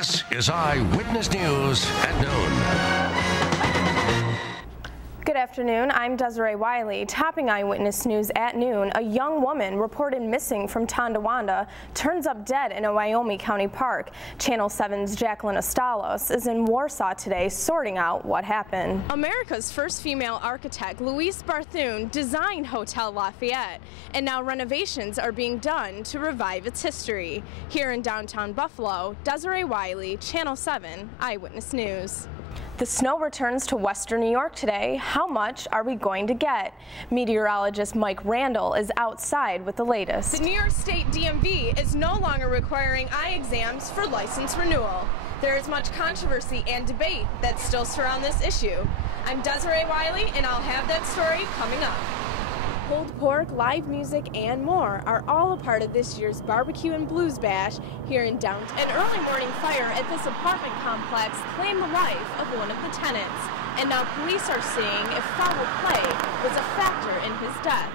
This is Eyewitness News at noon. Good afternoon, I'm Desiree Wiley. Topping Eyewitness News at noon, a young woman reported missing from Tonawanda turns up dead in a Wyoming County park. Channel 7's Jacqueline Ostalos is in Warsaw today sorting out what happened. America's first female architect, Louise Barthune, designed Hotel Lafayette, and now renovations are being done to revive its history. Here in downtown Buffalo, Desiree Wiley, Channel 7 Eyewitness News. The snow returns to western New York today. How much are we going to get? Meteorologist Mike Randall is outside with the latest. The New York State DMV is no longer requiring eye exams for license renewal. There is much controversy and debate that still surround this issue. I'm Desiree Wiley, and I'll have that story coming up. Pulled pork, live music, and more are all a part of this year's Barbecue and Blues Bash here in downtown. An early morning fire at this apartment complex claimed the life of one of the tenants, and now police are seeing if foul play was a factor in his death.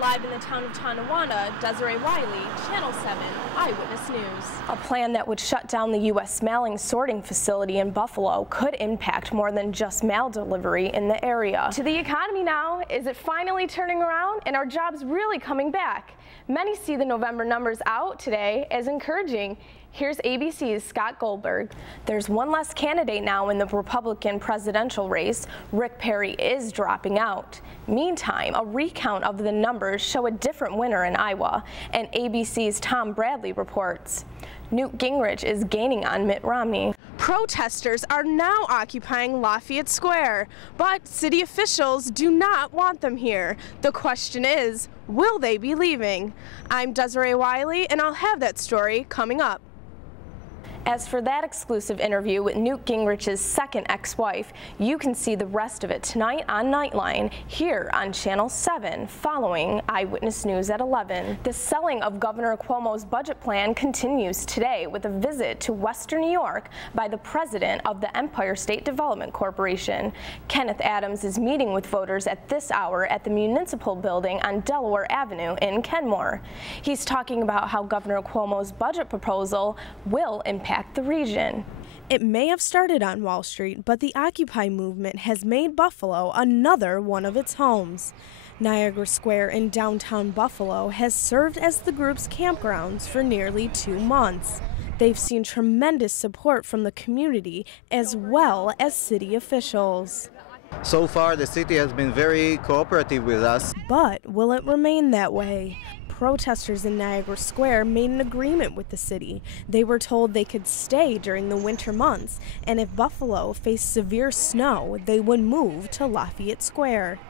Live in the town of Tonawanda, Desiree Wiley, Channel 7 Eyewitness News. A plan that would shut down the U.S. mailing sorting facility in Buffalo could impact more than just mail delivery in the area. To the economy now, is it finally turning around and are jobs really coming back? Many see the November numbers out today as encouraging. Here's ABC's Scott Goldberg. There's one less candidate now in the Republican presidential race. Rick Perry is dropping out. Meantime, a recount of the numbers show a different winner in Iowa, and ABC's Tom Bradley reports. Newt Gingrich is gaining on Mitt Romney. Protesters are now occupying Lafayette Square, but city officials do not want them here. The question is, will they be leaving? I'm Desiree Wiley, and I'll have that story coming up. As for that exclusive interview with Newt Gingrich's second ex-wife, you can see the rest of it tonight on Nightline here on Channel 7 following Eyewitness News at 11. The selling of Governor Cuomo's budget plan continues today with a visit to Western New York by the president of the Empire State Development Corporation. Kenneth Adams is meeting with voters at this hour at the Municipal Building on Delaware Avenue in Kenmore. He's talking about how Governor Cuomo's budget proposal will impact the region. It may have started on Wall Street, but the Occupy movement has made Buffalo another one of its homes. Niagara Square in downtown Buffalo has served as the group's campgrounds for nearly 2 months. They've seen tremendous support from the community as well as city officials. So far, the city has been very cooperative with us. But will it remain that way? Protesters in Niagara Square made an agreement with the city. They were told they could stay during the winter months, and if Buffalo faced severe snow, they would move to Lafayette Square.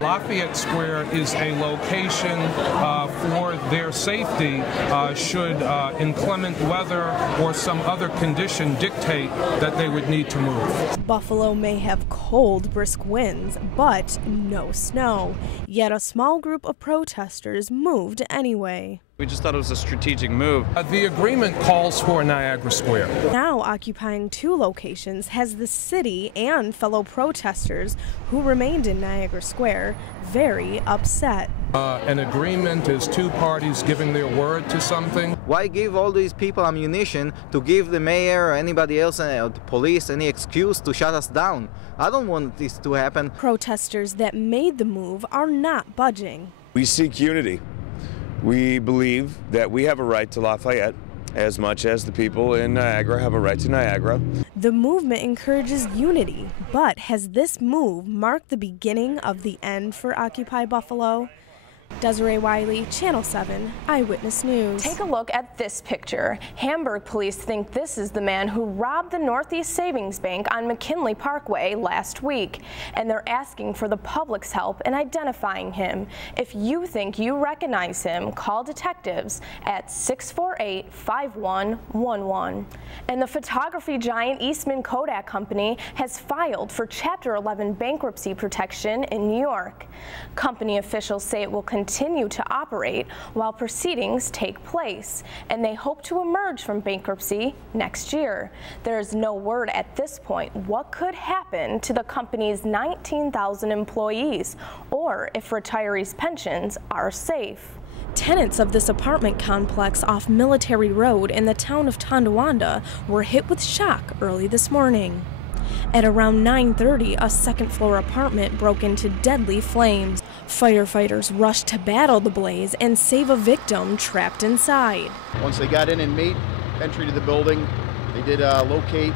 Lafayette Square is a location for their safety should inclement weather or some other condition dictate that they would need to move. Buffalo may have cold, brisk winds, but no snow. Yet a small group of protesters moved anyway. We just thought it was a strategic move. The agreement calls for Niagara Square. Now occupying 2 locations has the city and fellow protesters who remained in Niagara Square very upset. An agreement is 2 parties giving their word to something. Why give all these people ammunition to give the mayor or anybody else, the police, any excuse to shut us down? I don't want this to happen. Protesters that made the move are not budging. We seek unity. We believe that we have a right to Lafayette as much as the people in Niagara have a right to Niagara. The movement encourages unity, but has this move marked the beginning of the end for Occupy Buffalo? Desiree Wiley, Channel 7 Eyewitness News. Take a look at this picture. Hamburg police think this is the man who robbed the Northeast Savings Bank on McKinley Parkway last week, and they're asking for the public's help in identifying him. If you think you recognize him, call detectives at 648-5111. And the photography giant Eastman Kodak Company has filed for Chapter 11 bankruptcy protection in New York. Company officials say it will continue to operate while proceedings take place, and they hope to emerge from bankruptcy next year. There is no word at this point what could happen to the company's 19,000 employees or if retirees' pensions are safe. Tenants of this apartment complex off Military Road in the town of Tonawanda were hit with shock early this morning. At around 9:30, a second-floor apartment broke into deadly flames. Firefighters rushed to battle the blaze and save a victim trapped inside. Once they got in and made entry to the building, they did locate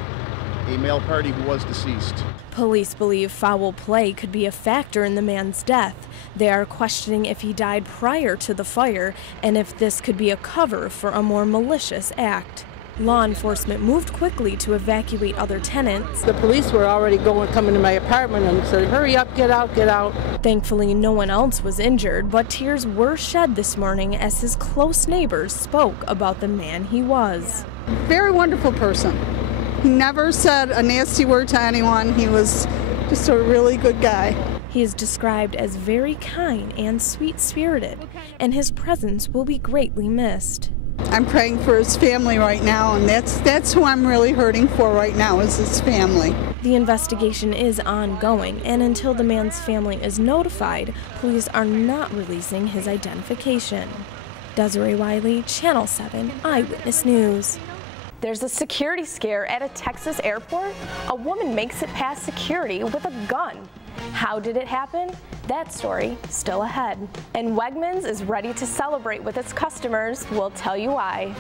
a male party who was deceased. Police believe foul play could be a factor in the man's death. They are questioning if he died prior to the fire and if this could be a cover for a more malicious act. Law enforcement moved quickly to evacuate other tenants. The police were already coming to my apartment and said, "Hurry up, get out, get out." Thankfully, no one else was injured, but tears were shed this morning as his close neighbors spoke about the man he was. Very wonderful person. He never said a nasty word to anyone. He was just a really good guy. He is described as very kind and sweet-spirited, and his presence will be greatly missed. I'm praying for his family right now, and that's who I'm really hurting for right now, is his family. The investigation is ongoing, and until the man's family is notified, police are not releasing his identification. Desiree Wiley, Channel 7 Eyewitness News. There's a security scare at a Texas airport. A woman makes it past security with a gun. How did it happen? That story still ahead. And Wegmans is ready to celebrate with its customers. We'll tell you why.